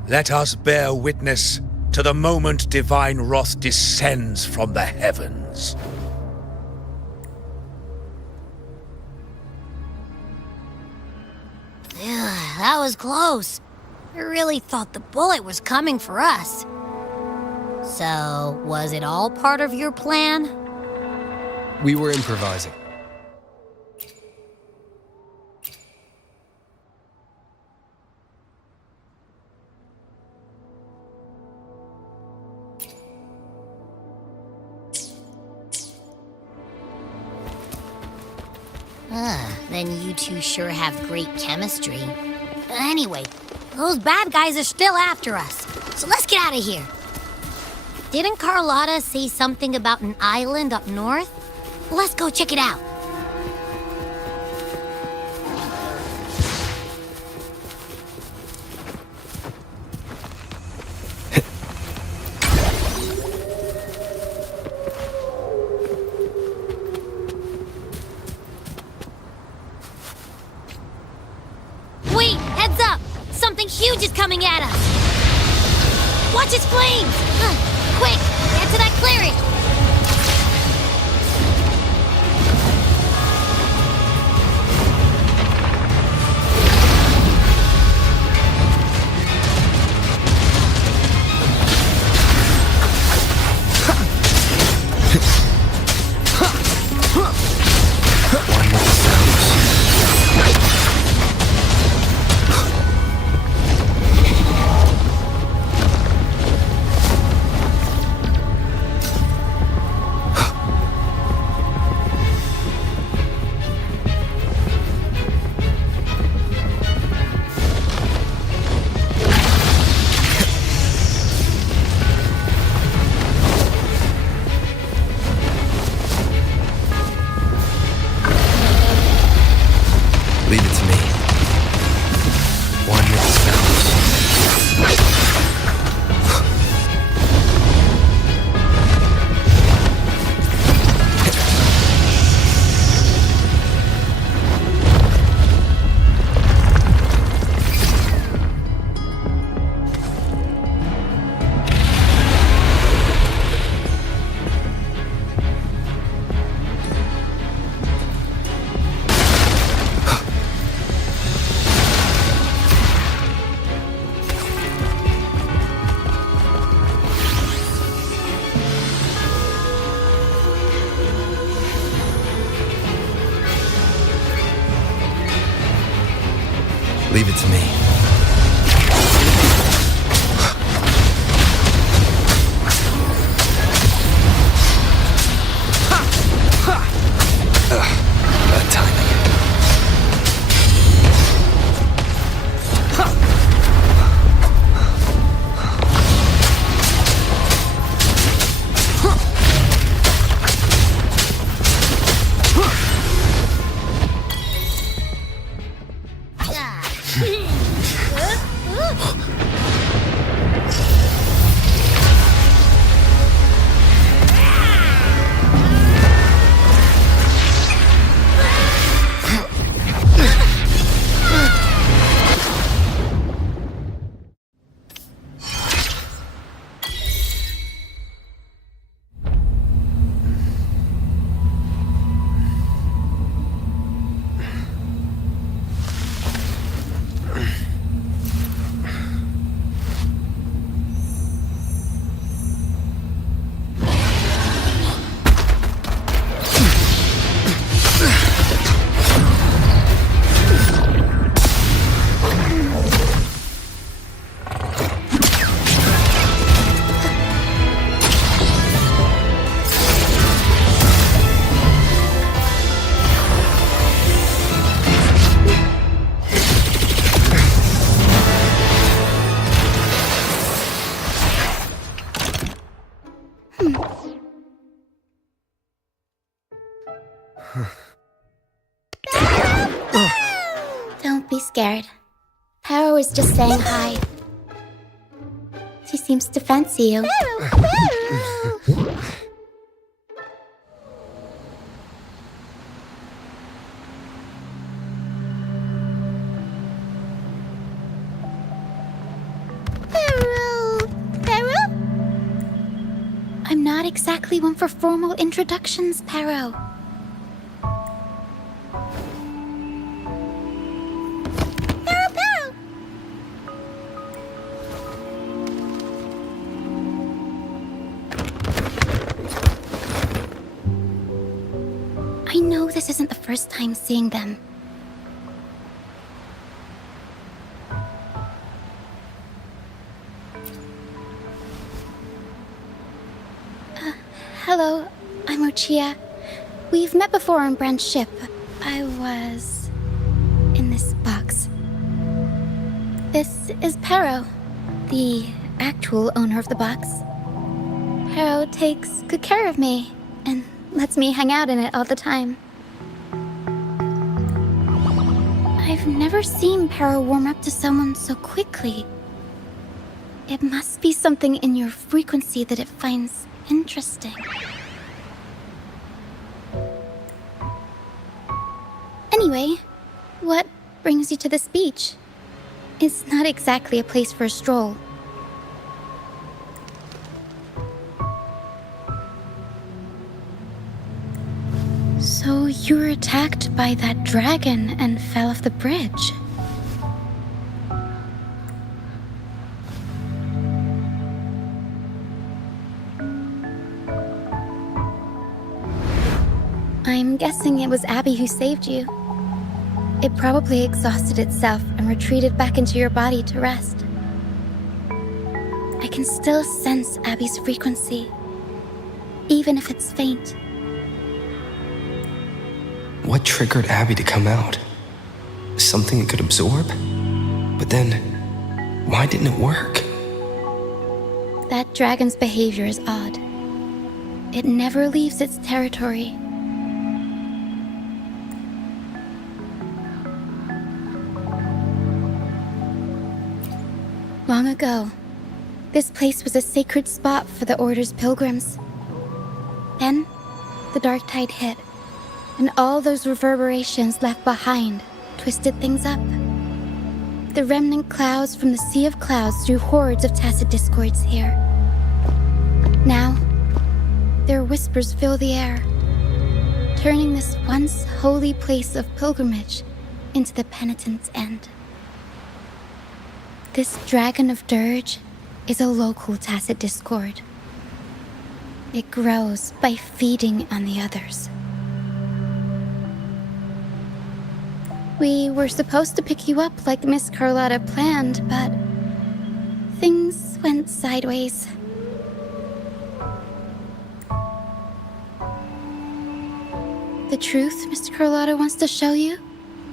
Let us bear witness to the moment divine wrath descends from the heavens. That was close. I really thought the bullet was coming for us. So, was it all part of your plan? We were improvising. Then you two sure have great chemistry. Anyway, those bad guys are still after us, so let's get out of here. Didn't Carlotta say something about an island up north? Let's go check it out. Wait, heads up! Something huge is coming at us! Watch its flames! Quick, get to that clearing! Leave it to me. One with the sounds. Leave it to me. Bad timing. Don't be scared. Paro is just saying hi. She seems to fancy you. I'm not exactly one for formal introductions, Paro. I know this isn't the first time seeing them. Hello, I'm Ochia. We've met before on Brand's ship. I was in this box. This is Paro, the actual owner of the box. Paro takes good care of me and lets me hang out in it all the time. I've never seen Paro warm up to someone so quickly. It must be something in your frequency that it finds interesting. Anyway, what brings you to this beach? It's not exactly a place for a stroll. So you were attacked by that dragon and fell off the bridge. I'm guessing it was Abby who saved you. It probably exhausted itself and retreated back into your body to rest. I can still sense Abby's frequency, even if it's faint. What triggered Abby to come out? Something it could absorb? But then, why didn't it work? That dragon's behavior is odd. It never leaves its territory. Long ago, this place was a sacred spot for the Order's pilgrims. Then, the dark tide hit, and all those reverberations left behind twisted things up. The remnant clouds from the Sea of Clouds drew hordes of tacit discords here. Now, their whispers fill the air, turning this once holy place of pilgrimage into the penitent's end. This Dragon of Dirge is a local tacit discord. It grows by feeding on the others. We were supposed to pick you up like Miss Carlotta planned, but things went sideways. The truth Mr. Carlotta wants to show you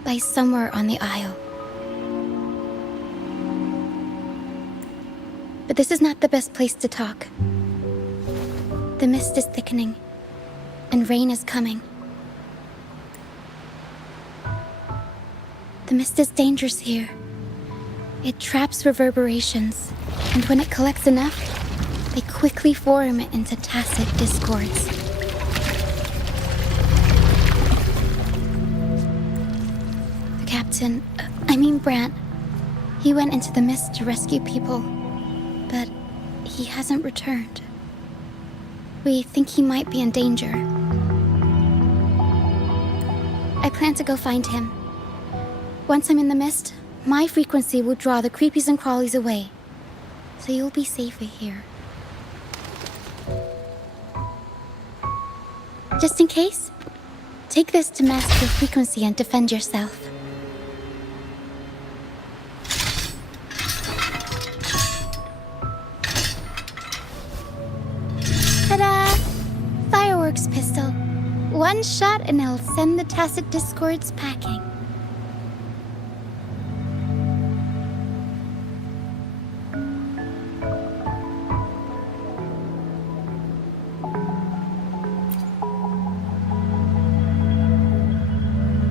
lies somewhere on the Isle. But this is not the best place to talk. The mist is thickening, and rain is coming. The mist is dangerous here. It traps reverberations, and when it collects enough, they quickly form into tacit discords. The captain, Brant, he went into the mist to rescue people, but he hasn't returned. We think he might be in danger. I plan to go find him. Once I'm in the mist, my frequency will draw the creepies and crawlies away, so you'll be safer here. Just in case, take this to mask your frequency and defend yourself. Ta-da! Fireworks pistol. One shot and it'll send the tacit discords packing.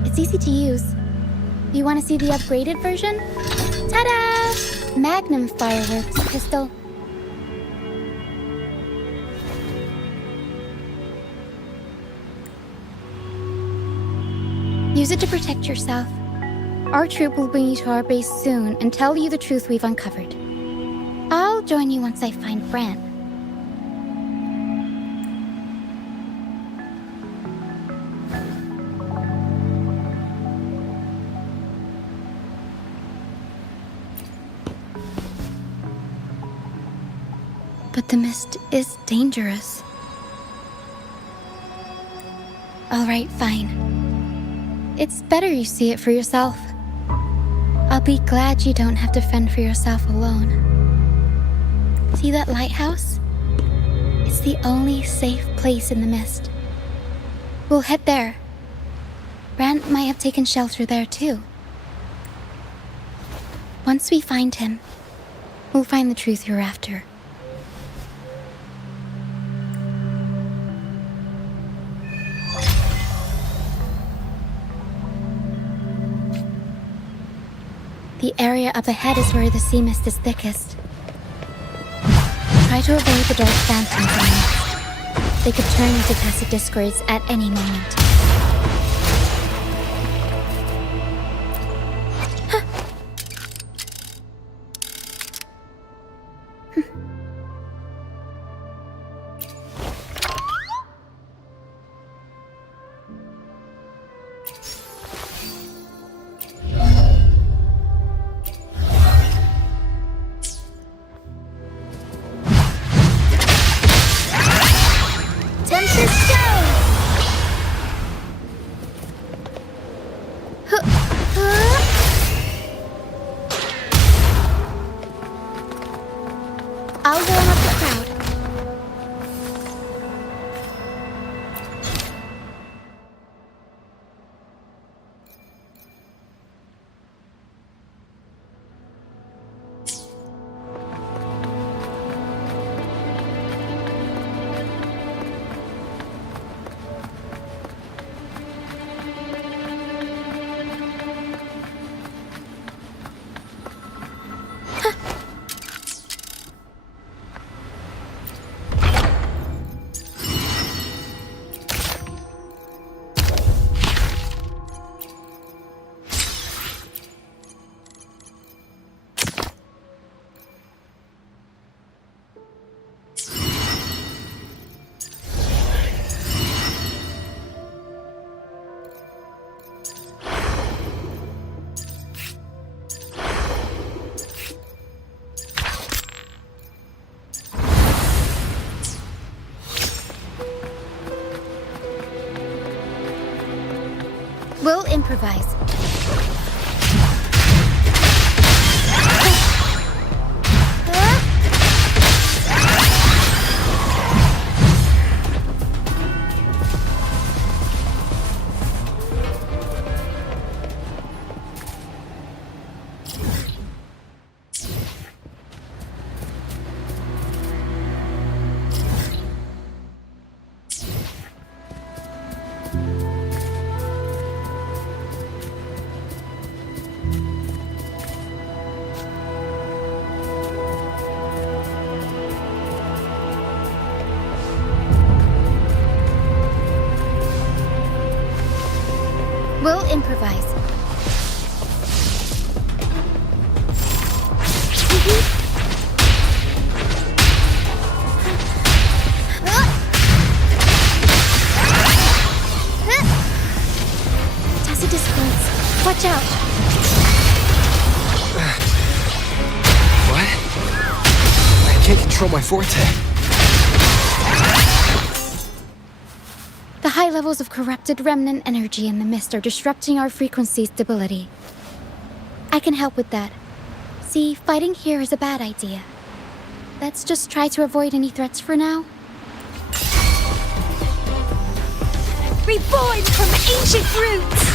It's easy to use. You want to see the upgraded version? Ta-da! Magnum fireworks pistol. Use it to protect yourself. Our troop will bring you to our base soon and tell you the truth we've uncovered. I'll join you once I find Brant. But the mist is dangerous. All right, fine. It's better you see it for yourself. I'll be glad you don't have to fend for yourself alone. See that lighthouse? It's the only safe place in the mist. We'll head there. Brant might have taken shelter there too. Once we find him, we'll find the truth you're after. The area up ahead is where the sea mist is thickest. Try to avoid the dark phantoms in the mist. They could turn into tacit discords at any moment. I'll warm up the crowd. We'll improvise. improvise. Tacit discords. Watch out. What? I can't control my forte. The high levels of corrupted remnant energy in the mist are disrupting our frequency stability. I can help with that. See, fighting here is a bad idea. Let's just try to avoid any threats for now. Reborn from ancient roots!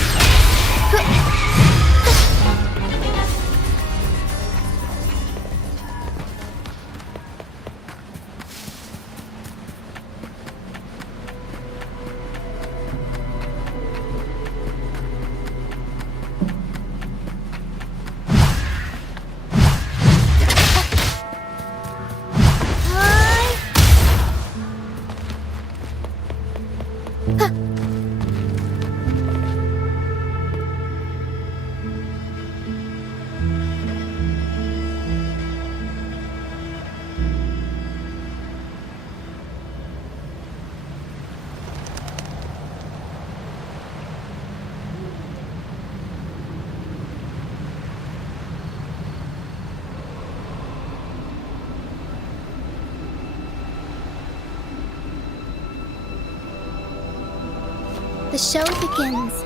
The show begins.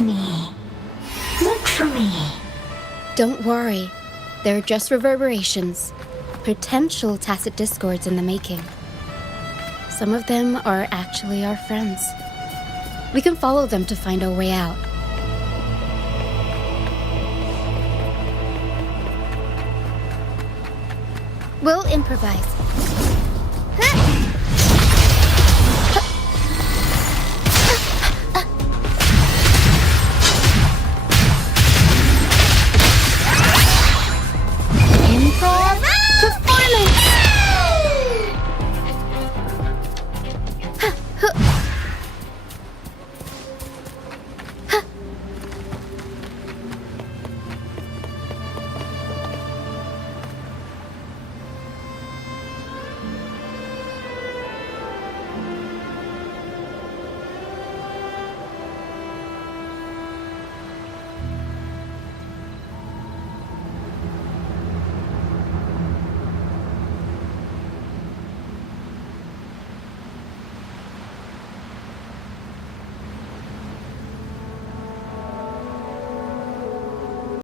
Me. Look for me. Don't worry. They're just reverberations. Potential tacit discords in the making. Some of them are actually our friends. We can follow them to find our way out. We'll improvise.